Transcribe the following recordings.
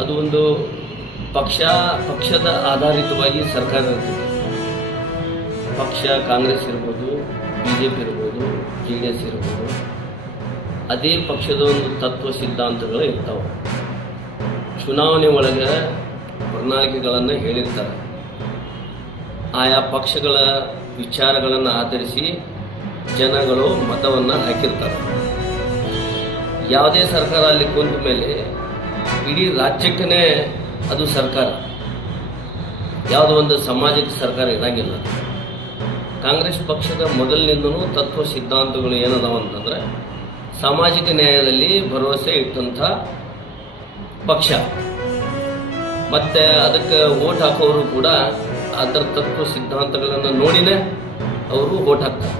ಅದು ಒಂದು ಪಕ್ಷದ ಆಧಾರಿತವಾಗಿ ಸರ್ಕಾರ ಇರ್ತದೆ. ಪಕ್ಷ ಕಾಂಗ್ರೆಸ್ ಇರ್ಬೋದು, BJP ಇರ್ಬೋದು, JDS ಇರ್ಬೋದು, ಅದೇ ಪಕ್ಷದ ಒಂದು ತತ್ವ ಸಿದ್ಧಾಂತಗಳು ಇರ್ತಾವೆ. ಚುನಾವಣೆ ಒಳಗೆ ಪ್ರಣಾಳಿಕೆಗಳನ್ನು ಹೇಳಿರ್ತಾರೆ. ಆಯಾ ಪಕ್ಷಗಳ ವಿಚಾರಗಳನ್ನು ಆಧರಿಸಿ ಜನಗಳು ಮತವನ್ನು ಹಾಕಿರ್ತಾರೆ. ಯಾವುದೇ ಸರ್ಕಾರ ಅಲ್ಲಿ ಕುಂತ ಮೇಲೆ ಇಡೀ ರಾಜ್ಯಕ್ಕೇ ಅದು ಸರ್ಕಾರ, ಯಾವುದೋ ಒಂದು ಸಮಾಜಕ್ಕೆ ಸರ್ಕಾರ ಇರಂಗಿಲ್ಲ. ಕಾಂಗ್ರೆಸ್ ಪಕ್ಷದ ಮೊದಲಿನಿಂದನೂ ತತ್ವ ಸಿದ್ಧಾಂತಗಳು ಏನದಾವ ಅಂತಂದರೆ ಸಾಮಾಜಿಕ ನ್ಯಾಯದಲ್ಲಿ ಭರವಸೆ ಇಟ್ಟಂಥ ಪಕ್ಷ. ಮತ್ತು ಅದಕ್ಕೆ ವೋಟ್ ಹಾಕೋರು ಕೂಡ ಅದರ ತತ್ವ ಸಿದ್ಧಾಂತಗಳನ್ನು ನೋಡಿನೇ ಅವರು ವೋಟ್ ಹಾಕ್ತಾರೆ.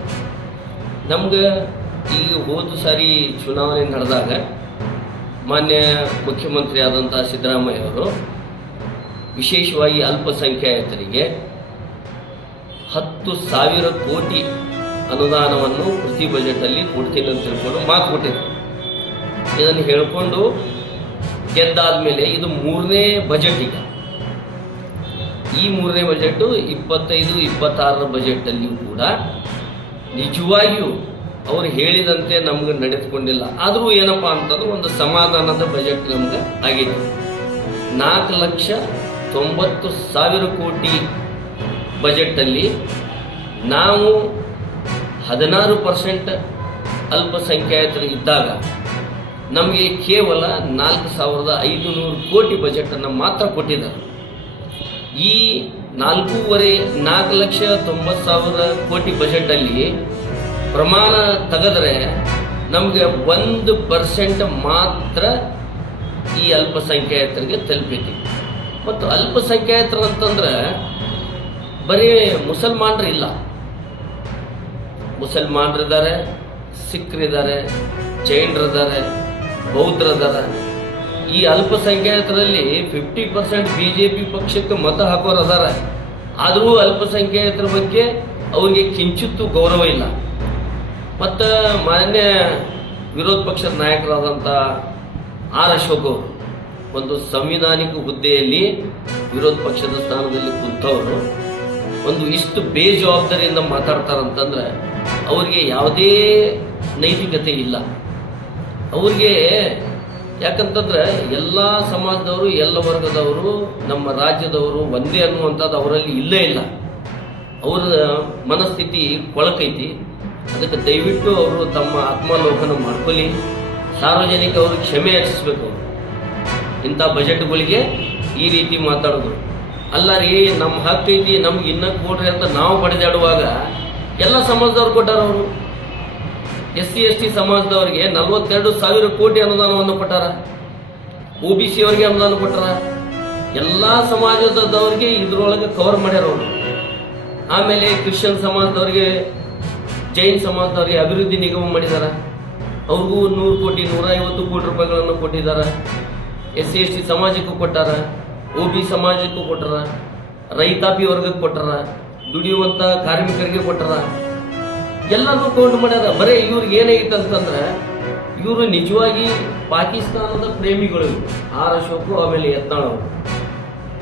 ನಮ್ಗೆ ಈಗ ಹೋದ ಸಾರಿ ಚುನಾವಣೆ ನಡೆದಾಗ ಮಾನ್ಯ ಮುಖ್ಯಮಂತ್ರಿ ಆದಂಥ ಸಿದ್ದರಾಮಯ್ಯ ಅವರು ವಿಶೇಷವಾಗಿ ಅಲ್ಪಸಂಖ್ಯಾತರಿಗೆ 10,000 ಕೋಟಿ ಅನುದಾನವನ್ನು ಪ್ರತಿ ಬಜೆಟಲ್ಲಿ ಕೊಡ್ತೀನಿ ಅಂತ ತಿಳ್ಕೊಂಡು ಮಾತು ಕೊಟ್ಟಿದ್ರು. ಇದನ್ನು ಹೇಳಿಕೊಂಡು ಗೆದ್ದಾದ ಮೇಲೆ ಇದು 3ನೇ ಬಜೆಟ್. ಈಗ ಈ 3ನೇ ಬಜೆಟು 25-26 ಬಜೆಟಲ್ಲಿಯೂ ಕೂಡ ನಿಜವಾಗಿಯೂ ಅವರು ಹೇಳಿದಂತೆ ನಮ್ಗೆ ನಡೆದುಕೊಂಡಿಲ್ಲ. ಆದರೂ ಏನಪ್ಪ ಅಂತಂದ್ರೆ ಒಂದು ಸಮಾಧಾನದ ಬಜೆಟ್ ನಮ್ಗೆ ಆಗಿದೆ. 4,90,000 ಕೋಟಿ ಬಜೆಟಲ್ಲಿ ನಾವು 16% ಅಲ್ಪಸಂಖ್ಯಾತರು ಇದ್ದಾಗ ನಮಗೆ ಕೇವಲ 4,500 ಕೋಟಿ ಬಜೆಟನ್ನು ಮಾತ್ರ ಕೊಟ್ಟಿದ್ದಾರೆ. ಈ 4,90,000 ಕೋಟಿ ಬಜೆಟಲ್ಲಿ ಪ್ರಮಾಣ ತೆಗೆದರೆ ನಮಗೆ 1% ಮಾತ್ರ ಈ ಅಲ್ಪಸಂಖ್ಯಾತರಿಗೆ ತಲುಪೈತಿ. ಮತ್ತು ಅಲ್ಪಸಂಖ್ಯಾತರು ಅಂತಂದ್ರೆ ಬರೀ ಮುಸಲ್ಮಾನರಿಲ್ಲ, ಮುಸಲ್ಮಾನರಿದ್ದಾರೆ, ಸಿಖ್ರಿದ್ದಾರೆ, ಜೈನರಿದ್ದಾರೆ, ಬೌದ್ಧರಿದ್ದಾರೆ. ಈ ಅಲ್ಪಸಂಖ್ಯಾತರಲ್ಲಿ 50% BJP ಪಕ್ಷಕ್ಕೆ ಮತ ಹಾಕೋರು ಅದಾರ. ಆದರೂ ಅಲ್ಪಸಂಖ್ಯಾತರ ಬಗ್ಗೆ ಅವರಿಗೆ ಕಿಂಚಿತ್ತೂ ಗೌರವ ಇಲ್ಲ. ಮತ್ತು ಮಾನ್ಯ ವಿರೋಧ ಪಕ್ಷದ ನಾಯಕರಾದಂಥ ಆರ್ ಅಶೋಕ್ ಅವರು ಒಂದು ಸಂವಿಧಾನಿಕ ಹುದ್ದೆಯಲ್ಲಿ ವಿರೋಧ ಪಕ್ಷದ ಸ್ಥಾನದಲ್ಲಿ ಕುಂತವರು ಒಂದು ಇಷ್ಟು ಬೇಜವಾಬ್ದಾರಿಯಿಂದ ಮಾತಾಡ್ತಾರಂತಂದ್ರೆ ಅವ್ರಿಗೆ ಯಾವುದೇ ನೈತಿಕತೆ ಇಲ್ಲ. ಅವ್ರಿಗೆ ಯಾಕಂತಂದ್ರೆ ಎಲ್ಲ ಸಮಾಜದವರು, ಎಲ್ಲ ವರ್ಗದವರು, ನಮ್ಮ ರಾಜ್ಯದವರು ಒಂದೇ ಅನ್ನುವಂಥದ್ದು ಅವರಲ್ಲಿ ಇಲ್ಲೇ ಇಲ್ಲ. ಅವರ ಮನಸ್ಥಿತಿ ಕೊಳಕೈತಿ. ಅದಕ್ಕೆ ದಯವಿಟ್ಟು ಅವರು ತಮ್ಮ ಆತ್ಮಾವಲೋಕನ ಮಾಡ್ಕೊಳ್ಳಿ. ಸಾರ್ವಜನಿಕ ಅವರು ಕ್ಷಮೆ ಯಾಚಿಸ್ಬೇಕು. ಅವರು ಇಂಥ ಬಜೆಟ್ಗಳಿಗೆ ಈ ರೀತಿ ಮಾತಾಡೋದು ಅಲ್ಲ ರೀ. ನಮ್ಮ ಹಕ್ಕೈತಿ, ನಮ್ಗೆ ಇನ್ನೂ ಕೊಡ್ರಿ ಅಂತ ನಾವು ಬಡಿದಾಡುವಾಗ ಎಲ್ಲ ಸಮಾಜದವ್ರು ಕೊಟ್ಟಾರ. ಅವರು SC ST ಸಮಾಜದವರಿಗೆ 42,000 ಕೋಟಿ ಅನುದಾನವನ್ನು ಕೊಟ್ಟಾರ. OBC ಅವರಿಗೆ ಅನುದಾನ ಕೊಟ್ಟಾರ. ಎಲ್ಲ ಸಮಾಜದವರಿಗೆ ಇದ್ರೊಳಗೆ ಕವರ್ ಮಾಡ್ಯಾರ ಅವರು. ಆಮೇಲೆ ಕ್ರಿಶ್ಚಿಯನ್ ಸಮಾಜದವರಿಗೆ, ಜೈನ್ ಸಮಾಜದವರಿಗೆ ಅಭಿವೃದ್ಧಿ ನಿಗಮ ಮಾಡಿದ್ದಾರೆ. ಅವ್ರಿಗೂ 100 ಕೋಟಿ 150 ಕೋಟಿ ರೂಪಾಯಿಗಳನ್ನು ಕೊಟ್ಟಿದ್ದಾರೆ. SC ST ಸಮಾಜಕ್ಕೂ ಕೊಟ್ಟಾರ, OB ಸಮಾಜಕ್ಕೂ ಕೊಟ್ಟಾರ, ರೈತಾಪಿ ವರ್ಗಕ್ಕೆ ಕೊಟ್ಟಾರ, ದುಡಿಯುವಂಥ ಕಾರ್ಮಿಕರಿಗೆ ಕೊಟ್ಟಾರ. ಎಲ್ಲರೂ ಕೌಂಟ್ ಮಾಡ್ಯಾರ. ಬರೀ ಇವ್ರಿಗೆ ಏನಾಗಿತ್ತು ಅಂತಂದ್ರೆ ಇವರು ನಿಜವಾಗಿ ಪಾಕಿಸ್ತಾನದ ಪ್ರೇಮಿಗಳು. ಆರ್ ಅಶೋಕ್ ಆಮೇಲೆ ಯತ್ನಾಳ್ ಅವರು.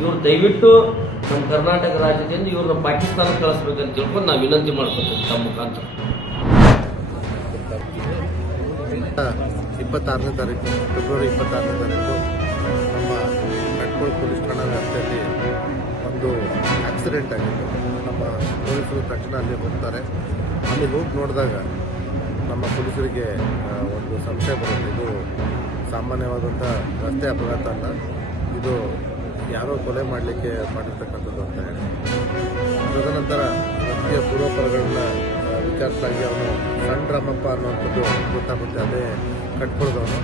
ಇವ್ರು ದಯವಿಟ್ಟು ನಮ್ಮ ಕರ್ನಾಟಕ ರಾಜ್ಯದಿಂದ ಇವ್ರನ್ನ ಪಾಕಿಸ್ತಾನಕ್ಕೆ ಕಳಿಸ್ಬೇಕಂತ ತಿಳ್ಕೊಂಡು ನಾವು ವಿನಂತಿ ಮಾಡ್ಕೊತೀವಿ ತಮ್ಮ ಮುಖಾಂತರ. 26ನೇ ತಾರೀಕು ಫೆಬ್ರವರಿ 26ನೇ ತಾರೀಕು ನಮ್ಮ ಕಟ್ಕೋಳ ಪೊಲೀಸ್ ಠಾಣಾ ವ್ಯಾಪ್ತಿಯಲ್ಲಿ ಒಂದು ಆಕ್ಸಿಡೆಂಟ್ ಆಗಿತ್ತು. ನಮ್ಮ ಪೊಲೀಸರು ತಕ್ಷಣ ಅಲ್ಲಿ ಹೋಗ್ತಾರೆ. ಅಲ್ಲಿ ಹೋಗಿ ನೋಡಿದಾಗ ನಮ್ಮ ಪೊಲೀಸರಿಗೆ ಒಂದು ಸಂಶಯ ಬರುತ್ತೆ. ಇದು ಸಾಮಾನ್ಯವಾದಂಥ ರಸ್ತೆ ಅಪಘಾತ ಅಲ್ಲ, ಇದು ಯಾರೋ ಕೊಲೆ ಮಾಡಲಿಕ್ಕೆ ಮಾಡಿರ್ತಕ್ಕಂಥದ್ದು ಅಂತ ಹೇಳಿ. ತದನಂತರ ವ್ಯಕ್ತಿಯ ಪೂರ್ವಪರಗಳನ್ನ ವಿಚಾರಿಸಲಾಗಿ ಅವನು ಸಣ್ಣ ರಾಮಪ್ಪ ಅನ್ನುವಂಥದ್ದು ಗೊತ್ತಾಗುತ್ತೆ. ಅದೇ ಕಟ್ಕೊಳ್ದವನು.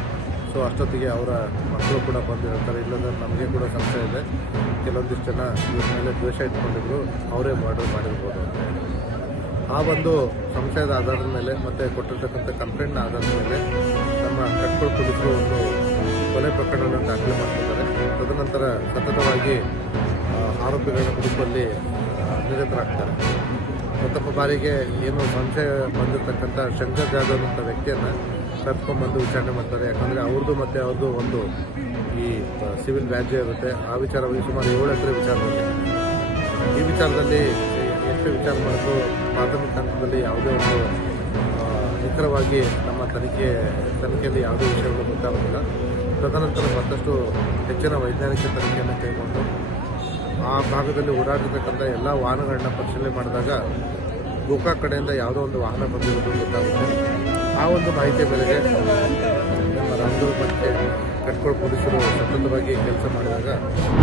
ಸೊ ಅಷ್ಟೊತ್ತಿಗೆ ಅವರ ಮಕ್ಕಳು ಕೂಡ ಬಂದಿರ್ತಾರೆ. ಇಲ್ಲದ ನಮಗೆ ಕೂಡ ಸಂಶಯ ಇದೆ, ಕೆಲವೊಂದಿಷ್ಟು ಜನ ಇವ್ರ ಮೇಲೆ ದ್ವೇಷ ಇಟ್ಕೊಂಡಿದ್ರು, ಅವರೇ ಮಾಡಿರ್ಬೋದು ಅಂತ ಹೇಳಿ. ಆ ಒಂದು ಸಂಶಯದ ಆಧಾರದ ಮೇಲೆ ಮತ್ತು ಕೊಟ್ಟಿರ್ತಕ್ಕಂಥ ಕಂಪ್ಲೇಂಟ್ನ ಆಧಾರದ ಮೇಲೆ ನಮ್ಮ ಕಟ್ಕೊಳ ಪೊಲೀಸರು ಒಂದು ಕೊಲೆ ಪ್ರಕರಣವನ್ನು ದಾಖಲೆ ಮಾಡ್ತಿದ್ದಾರೆ. ತದನಂತರ ಸತತವಾಗಿ ಆರೋಪಿಗಳ ಹುಡುಕುವಲ್ಲಿ ನಿರತರಾಗ್ತಾರೆ. ಪ್ರಥಮ ಬಾರಿಗೆ ಏನು ಸಂಶಯ ಬಂದಿರತಕ್ಕಂಥ ಶಂಕರ್ ಜಾಧವ್ ಅಂತ ವ್ಯಕ್ತಿಯನ್ನು ಕರ್ಕೊಂಡ್ಬಂದು ವಿಚಾರಣೆ ಮಾಡ್ತಾರೆ. ಯಾಕಂದರೆ ಅವ್ರದ್ದು ಮತ್ತು ಅವ್ರದ್ದು ಒಂದು ಈ ಸಿವಿಲ್ ವ್ಯಾಜ್ಯ ಇರುತ್ತೆ. ಆ ವಿಚಾರವಾಗಿ ಸುಮಾರು 7 ಎಕರೆ ವಿಚಾರ ಇದೆ. ಈ ವಿಚಾರದಲ್ಲಿ ಎಷ್ಟು ವಿಚಾರ ಮಾಡಿದ್ರು ಪ್ರಾಥಮಿಕ ಹಂತದಲ್ಲಿ ಯಾವುದೇ ಒಂದು ನಿಖರವಾಗಿ ನಮ್ಮ ತನಿಖೆಯಲ್ಲಿ ಯಾವುದೇ ವಿಷಯಗಳು ಗೊತ್ತಾಗೋದಿಲ್ಲ. ತದನಂತರ ಮತ್ತಷ್ಟು ಹೆಚ್ಚಿನ ವೈಜ್ಞಾನಿಕ ತನಿಖೆಯನ್ನು ಕೈಗೊಂಡು ಆ ಭಾಗದಲ್ಲಿ ಓಡಾಡಿರ್ತಕ್ಕಂಥ ಎಲ್ಲ ವಾಹನಗಳನ್ನ ಪರಿಶೀಲನೆ ಮಾಡಿದಾಗ ಗೋಕಾಕ್ ಕಡೆಯಿಂದ ಯಾವುದೋ ಒಂದು ವಾಹನ ಬಂದಿರೋದು ಗೊತ್ತಾಗುತ್ತೆ. ಆ ಒಂದು ಮಾಹಿತಿಯ ಮೇರೆಗೆ ನಮ್ಮ ರಾಮದುರ್ಗ ಮತ್ತು ಕಟ್ಕೋಳ ಪೊಲೀಸರು ಸತತವಾಗಿ ಕೆಲಸ ಮಾಡಿದಾಗ